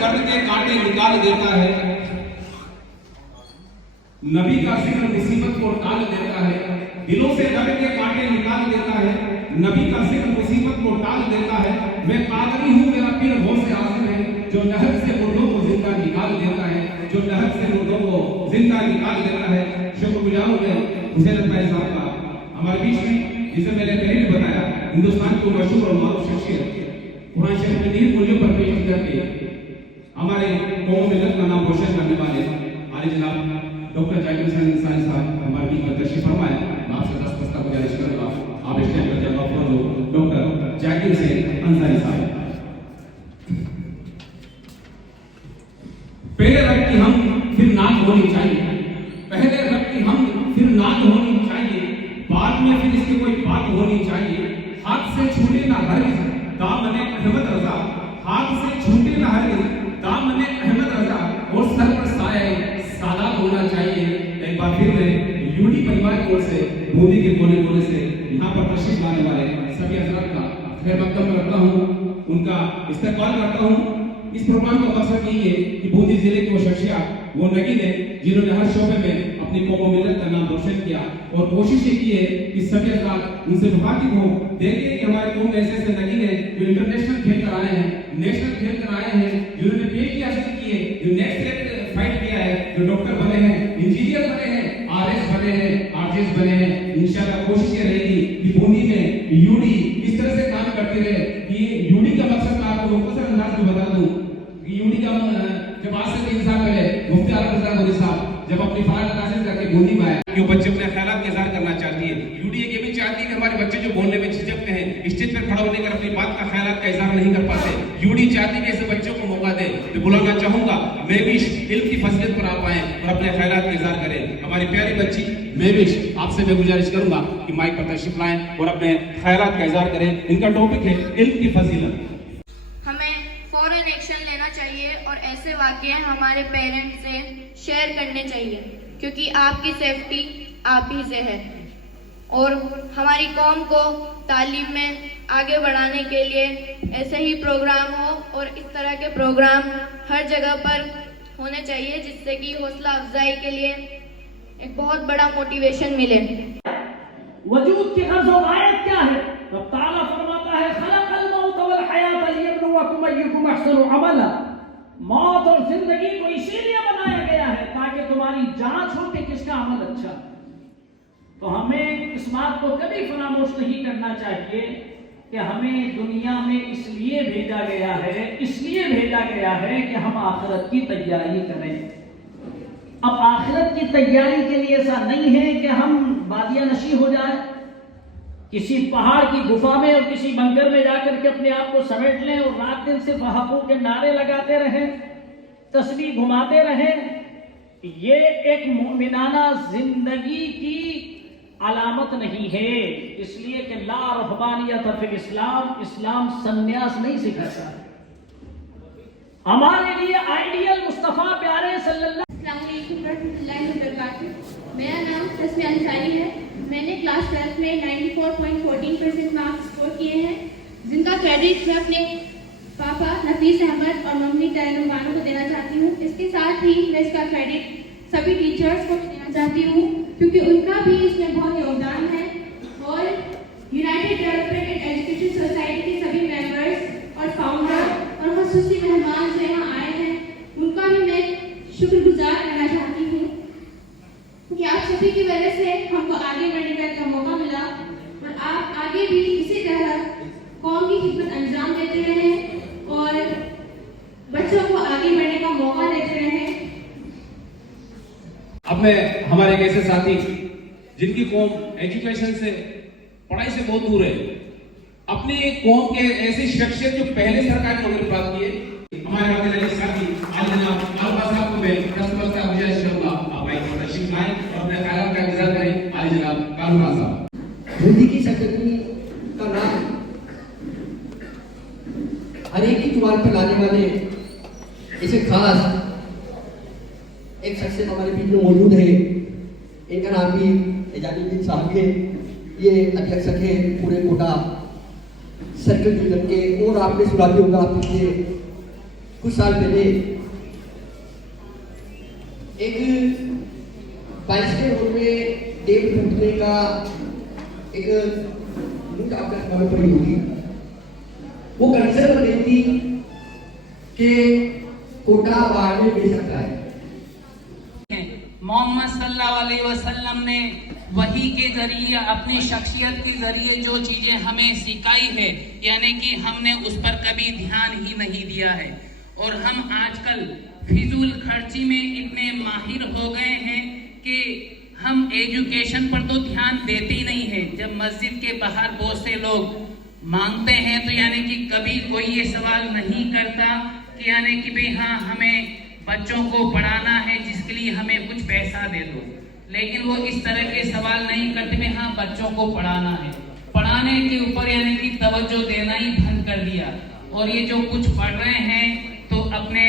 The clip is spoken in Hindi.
कर्म के कांटे निकाल देता है, नबी का जिक्र मुसीबत को टाल देता है। दिलों से दर्द के कांटे निकाल देता है, नबी का जिक्र मुसीबत को टाल देता है। मैं कादरी हूँ, मेरा पीर गौसे आज़म है, जो नहर से मुर्दों को जिंदा निकाल देता है, जो नहर से मुर्दों को जिंदा निकाल देता है। शुक्रगुजार हूँ मैं हुसैन अब्बाई साहब का हमारे बीच में, जिसे मैंने पहले भी बताया, हिंदुस्तान की मशहूर और मारूफ शख्सियत, कुरान शरीफ में 3 मूल्यों पर पेश करके हमारे कौम मिलत का नाम रोशन करने वाले आले जनाब डॉक्टर जाकिर हुसैन अंसारी साहब हमारे बीच में तशरीफ फरमाए। मैं आपसे दस्तक गुजारिश करूंगा, आप स्टेज पर जगह पर दो। डॉक्टर जाकिर हुसैन अंसारी साहब, पहले रब की हम फिर नात होनी चाहिए, पहले रब की हम फिर नात होनी चाहिए, बाद में फिर इसकी कोई बात होनी चाहिए। हाथ से छूटे ना हरगिज़ दामने अहमद रजा, हाथ से छूटे ना हरगिज़ दामने अहमद रजा, और सर पर साया सादात होना चाहिए। एक बार फिर मैं यूडी परिवार की ओर से बूंदी के कोने कोने से यहाँ पर तशरीफ लाने वाले सभी हजरात का खैर मकदम रखता हूँ, उनका इस्तकबाल करता हूँ। इस प्रोग्राम का मकसद यही है कि बूंदी जिले के वो शख्सियत, वो नगीन है जिन्होंने हर शोबे में अपनी कौम मिलत का नाम रोशन किया, और कोशिश ये की है कि सभी हजरात उनसे मुखातिब हो। देखिए कि हमारे कौम में ऐसे ऐसे नगीन है जो इंटरनेशनल खेल कर आए हैं, नेशनल खेल कर आए हैं, जिन्होंने पीएचडी हासिल की है, जो नेक्स्ट लेवल फाइट किया है, जो डॉक्टर बने हैं, इंजीनियर बने हैं, आरएस बने हैं, आरजेएस बने हैं। इंशाल्लाह कोशिश ये रहेगी कि बूंदी में यूडी इस तरह से काम करती रहे कि यूडी का मकसद मैं आपको मुख्तसर अंदाज में बता दूं कि यूडी का जब आज से 3 साल पहले मुफ्ती आलम रजा गोरी साहब जब अपनी फराग हासिल करके बूंदी में आए कि बच्चे अपने ख्यालात का इज़हार करना चाहती है। यूडी ये भी चाहती है कि हमारे बच्चे जो बोलने में झिझकते हैं, स्टेज पर खड़ा होने कर अपनी बात का ख्यालात का इज़हार नहीं कर पाते, यूडी चाहती है कि ऐसे बच्चों को मौका दे। मैं बुलाना चाहूंगा मेविश इल्म की फजीलत पर आप आए और अपने ख्यालात का इज़हार करें। हमारी प्यारी बच्ची मेविश, आपसे मैं गुजारिश करूंगा कि माइक पर तशरीफ लाएं और अपने ख्यालात का इज़हार करें। इनका टॉपिक है इल्म की फजीलत। हमें फौरन एक्शन लेना चाहिए और ऐसे वाक़ये हमारे पेरेंट्स से शेयर करने चाहिए, क्योंकि आपकी सेफ्टी आप ही से है। और हमारी कौम को तालीम में आगे बढ़ाने के लिए ऐसे ही प्रोग्राम हो और इस तरह के प्रोग्राम हर जगह पर होने चाहिए, जिससे कि हौसला अफजाई के लिए एक बहुत बड़ा मोटिवेशन मिले। वजूद की गर्ज़ और आयत क्या है? रब ताला फरमाता है खलक़ल मौत वल हयात लियब्लुवकुम अय्युकुम अहसनु अमला। मौत और जिंदगी को इसीलिए बनाया गया है ताकि तुम्हारी जांच हो कि किसका अमल अच्छा। तो हमें इस बात को कभी फरामोश नहीं करना चाहिए कि हमें दुनिया में इसलिए भेजा गया है कि हम आखिरत की तैयारी करें। अब आखिरत की तैयारी के लिए ऐसा नहीं है कि हम बादिया नशी हो जाए, किसी पहाड़ की गुफा में और किसी बंकर में जाकर के अपने आप को समेट लें और रात दिन सिर्फ हक़ूक़ के नारे लगाते रहें, तस्बीह घुमाते रहें। ये एक मोमिनाना जिंदगी की अलामत नहीं है, इसलिए कि ला रहबानियत फिल इस्लाम, इस्लाम संन्यास नहीं सिखाता। हमारे लिए आइडियल मुस्तफ़ा प्यारे सल्लल्लाहु अस्सलाम रहमतुल्लाहि व बरकातुहू। मेरा नाम तस्मीह अंसारी है। मैंने क्लास 12 में 94.14% मार्क्स स्कोर किए हैं, जिनका क्रेडिट मैं अपने पापा नफीस अहमद और मम्मी तैनुम बानो को देना चाहती हूँ। इसके साथ ही मैं इसका क्रेडिट सभी टीचर्स को देना चाहती हूँ, क्योंकि उनका भी इसमें बहुत योगदान है। और United development and education society के सभी मेंबर्स और फाउंडर और खुसूसी मेहमान जो यहाँ आए हैं, उनका भी मैं शुक्रगुजार करना चाहती हूँ कि आप सभी की वजह से हमको आगे बढ़ने का मौका मिला, और आप आगे भी इसी तरह कौम की खिदमत अंजाम देते रहें और बच्चों को आगे बढ़ने का मौका देते रहें। अब मैं हमारे एक ऐसे साथी जिनकी कौम एजुकेशन से, पढ़ाई से बहुत दूर है, अपनी कौम के ऐसी शख्सियत जो पहले सरकारी नौकरी प्राप्त किए, हमारे साथी साहब को मैं कस्टमर से गुजारिश करूंगा आप माइक पर तशरीफ लाएं और अपने ख्यालात का इज़हार करें। आले जनाब कालूरा साहब। बूंदी की सेक्रेटरी का नाम हर एक की जुबान पर लाने वाले इसे खास एक शख्सियत हमारे बीच में मौजूद है। इनका नाम भी एजाजुद्दीन साहब है। ये अध्यक्ष है पूरे कोटा सर्कल डिवीजन के, और आपने सुना भी होगा पीछे कुछ साल पहले एक बाइसिकल रोड में टेप फूटने का एक न्यूज आपने अखबार में पढ़ी होगी। वो कंसर्न बन गई थी कि कोटा बाढ़ में मिल सकता है। मोहम्मद सल्लल्लाहु अलैहि वसल्लम ने वही के जरिए अपनी शख्सियत के जरिए जो चीजें हमें सिखाई है, यानी कि हमने उस पर कभी ध्यान ही नहीं दिया है। और हम आजकल फिजूल खर्ची में इतने माहिर हो गए हैं कि हम एजुकेशन पर तो ध्यान देते ही नहीं है। जब मस्जिद के बाहर बहुत से लोग मांगते हैं तो यानी कि कभी कोई ये सवाल नहीं करता कि यानी कि भाई हाँ हमें बच्चों को पढ़ाना है जिसके लिए हमें कुछ पैसा दे दो, लेकिन वो इस तरह के सवाल नहीं करते में हाँ बच्चों को पढ़ाना है। पढ़ाने के ऊपर यानी कि तवज्जो देना ही बंद कर दिया। और ये जो कुछ पढ़ रहे हैं तो अपने